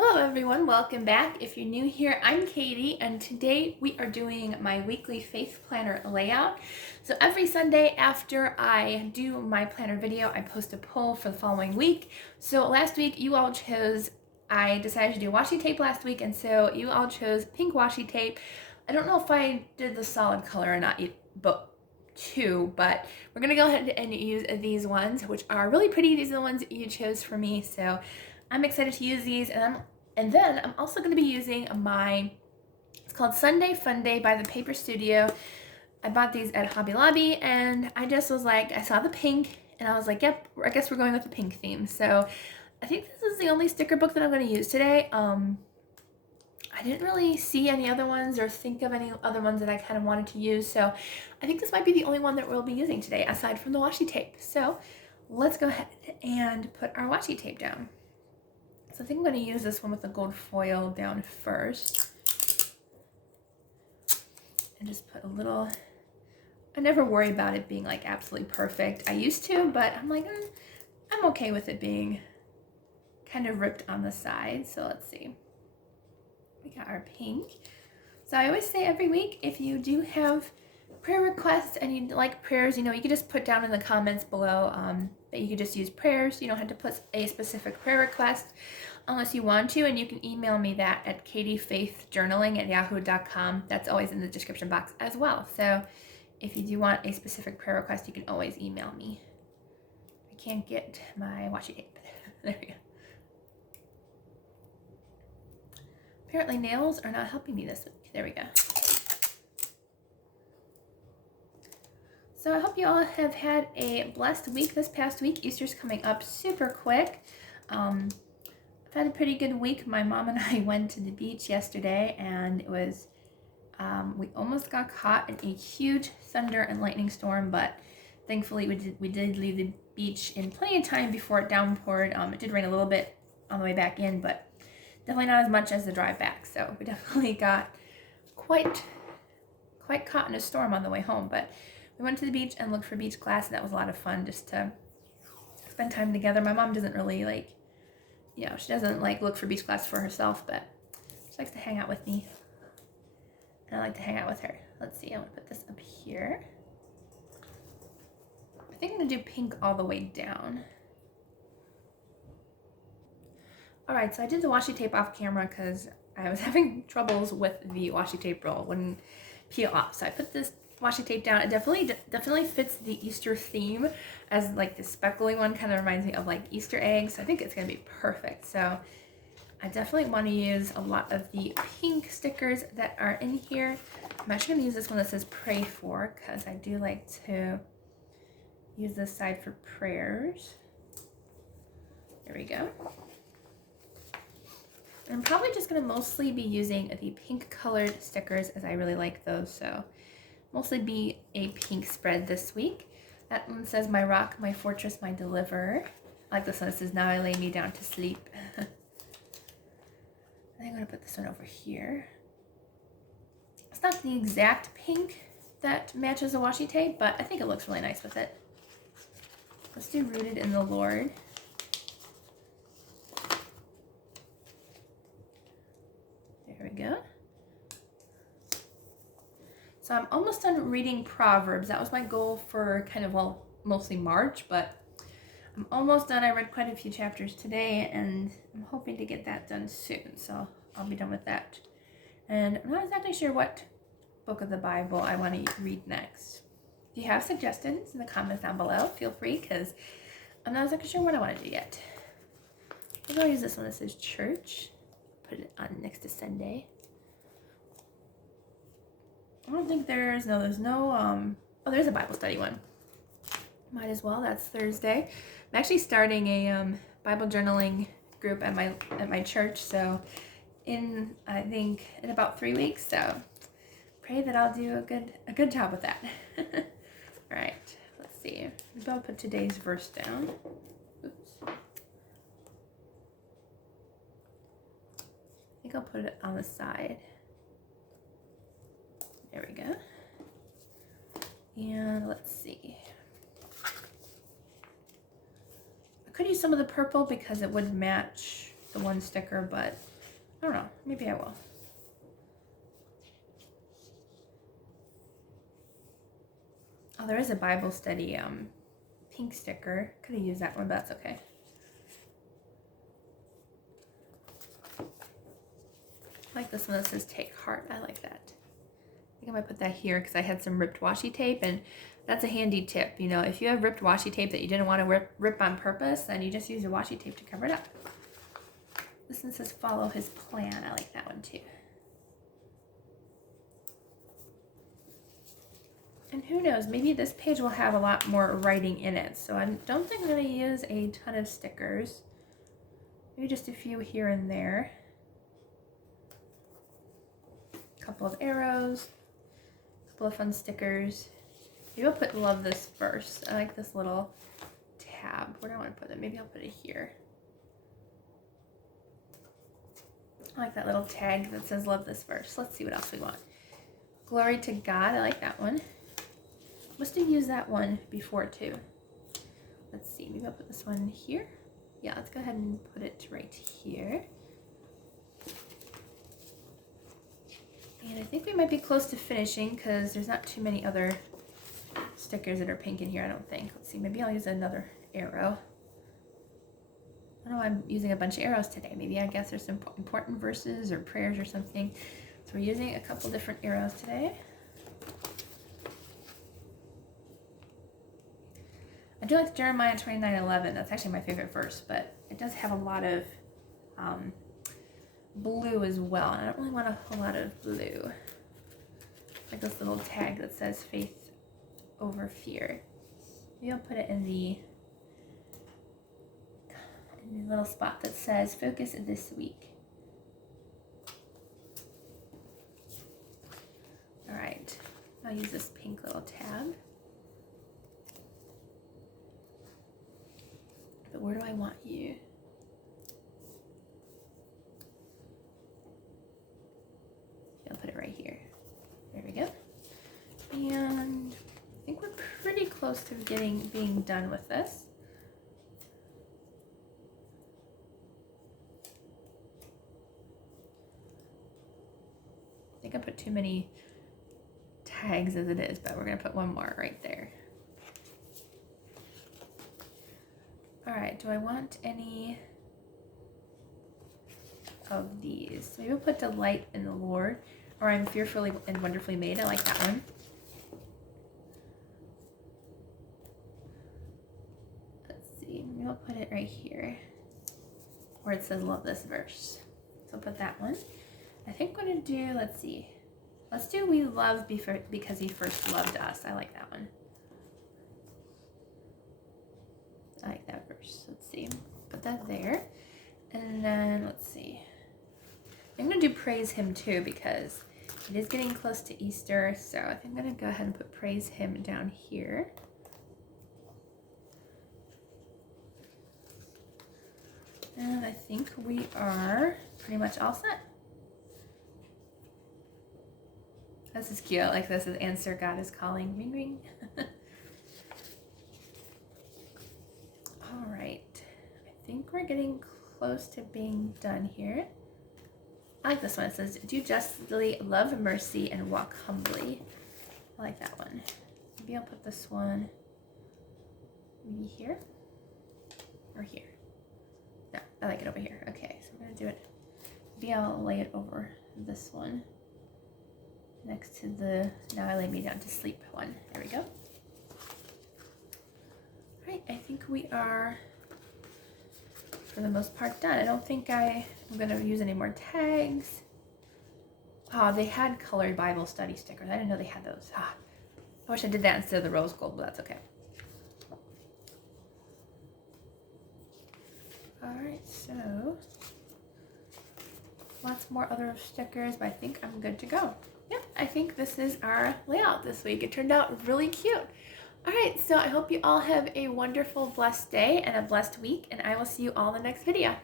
Hello everyone, welcome back. If you're new here, I'm Katie, and today we are doing my weekly faith planner layout. So every Sunday after I do my planner video, I post a poll for the following week. So last week you all chose, I decided to do washi tape last week, and so you all chose pink washi tape. I don't know if I did the solid color or not, but we're gonna go ahead and use these ones, which are really pretty. These are the ones that you chose for me, so I'm excited to use these, and then I'm also going to be using it's called Sunday Fun Day by the Paper Studio. I bought these at Hobby Lobby, and I just was like, I saw the pink, and I was like, yep, I guess we're going with the pink theme. So I think this is the only sticker book that I'm going to use today. I didn't really see any other ones or think of any other ones that I kind of wanted to use, so I think this might be the only one that we'll be using today, aside from the washi tape. So let's go ahead and put our washi tape down. So I think I'm going to use this one with the gold foil down first. And just put a little, I never worry about it being like absolutely perfect. I used to, but I'm like, I'm okay with it being kind of ripped on the side. So let's see. We got our pink. So I always say every week, if you do have prayer requests and you'd like prayers, you can just put down in the comments below that you could just use prayers. You don't have to put a specific prayer request unless you want to, and you can email me that at katiefaithjournaling@yahoo.com. That's always in the description box as well. So if you do want a specific prayer request, you can always email me. I can't get my washi tape. There we go. Apparently nails are not helping me this week. There we go. So I hope you all have had a blessed week this past week. Easter's coming up super quick. I've had a pretty good week. My mom and I went to the beach yesterday, and it was, we almost got caught in a huge thunder and lightning storm, but thankfully we did leave the beach in plenty of time before it downpoured. It did rain a little bit on the way back in, but definitely not as much as the drive back. So we definitely got quite caught in a storm on the way home, but we went to the beach and looked for beach class, and that was a lot of fun just to spend time together. My mom doesn't really she doesn't look for beach class for herself, but she likes to hang out with me, and I like to hang out with her. Let's see, I'm gonna put this up here. I think I'm gonna do pink all the way down. All right, so I did the washi tape off camera because I was having troubles with the washi tape roll. Wouldn't peel off, so I put this washi tape down. It definitely fits the Easter theme, as the speckly one kind of reminds me of Easter eggs. So I think it's gonna be perfect. So I definitely want to use a lot of the pink stickers that are in here. I'm actually gonna use this one that says pray for, because I do like to use this side for prayers. There we go. I'm probably just gonna mostly be using the pink colored stickers, as I really like those. So mostly be a pink spread this week. That one says, my rock, my fortress, my deliverer. I like this one. It says, now I lay me down to sleep. I think I'm gonna put this one over here. It's not the exact pink that matches the washi tape, but I think it looks really nice with it. Let's do rooted in the Lord. There we go. So I'm almost done reading Proverbs. That was my goal for mostly March, but I'm almost done. I read quite a few chapters today, and I'm hoping to get that done soon. So I'll be done with that. And I'm not exactly sure what book of the Bible I want to read next. If you have suggestions in the comments down below, feel free, because I'm not exactly sure what I want to do yet. Maybe I'll use this one that says church. Put it on next to Sunday. I don't think there's no, oh, there's a Bible study one. Might as well, that's Thursday. I'm actually starting a Bible journaling group at my church, so I think in about 3 weeks, so pray that I'll do a good job with that. All right, let's see. Maybe I'll put today's verse down. Oops. I think I'll put it on the side. There we go. And let's see. I could use some of the purple because it would match the one sticker, but I don't know, maybe I will. Oh, there is a Bible study pink sticker. Could have used that one, but that's okay. I like this one that says take heart. I like that. I think I might put that here because I had some ripped washi tape, and that's a handy tip. You know, if you have ripped washi tape that you didn't want to rip on purpose, then you just use your washi tape to cover it up. This one says follow his plan. I like that one too. And who knows, maybe this page will have a lot more writing in it. So I don't think I'm going to use a ton of stickers. Maybe just a few here and there. A couple of arrows. A couple of fun stickers. Maybe I'll put love this verse. I like this little tab. Where do I want to put it? Maybe I'll put it here. I like that little tag that says love this verse. Let's see what else we want. Glory to God. I like that one. Must have used that one before too. Let's see. Maybe I'll put this one here. Yeah, let's go ahead and put it right here. And I think we might be close to finishing because there's not too many other stickers that are pink in here, I don't think. Let's see. Maybe I'll use another arrow. I don't know, I'm using a bunch of arrows today. Maybe I guess there's some important verses or prayers or something. So we're using a couple different arrows today. I do like Jeremiah 29:11. That's actually my favorite verse, but it does have a lot of blue as well, and I don't really want a whole lot of blue. Like this little tag that says faith over fear. Maybe I'll put it in the little spot that says focus this week. All right, I'll use this pink little tab. But where do I want you? I'll put it right here. There we go. And I think we're pretty close to being done with this. I think I put too many tags as it is, but we're gonna put one more right there. All right, do I want any of these? Maybe we'll put delight in the Lord, or I'm fearfully and wonderfully made. I like that one. Let's see, maybe I'll put it right here where it says love this verse. So I'll put that one. I think I'm gonna do, let's see. Let's do we love because he first loved us. I like that one. I like that verse. Let's see. Put that there. And then let's see. I'm going to do praise him too because it is getting close to Easter. So I think I'm going to go ahead and put praise him down here. And I think we are pretty much all set. This is cute. Like this is answer God is calling. Ring ring. All right. I think we're getting close to being done here. I like this one. It says, do justly, love mercy, and walk humbly. I like that one. Maybe I'll put this one maybe here or here. No, I like it over here. Okay, so I'm going to do it. Maybe I'll lay it over this one next to the now I lay me down to sleep one. There we go. All right, I think we are for the most part done. I don't think I'm going to use any more tags. Oh, they had colored Bible study stickers. I didn't know they had those. Ah, I wish I did that instead of the rose gold, but that's okay. All right, so lots more other stickers, but I think I'm good to go. Yep, I think this is our layout this week. It turned out really cute. All right, so I hope you all have a wonderful, blessed day and a blessed week, and I will see you all in the next video.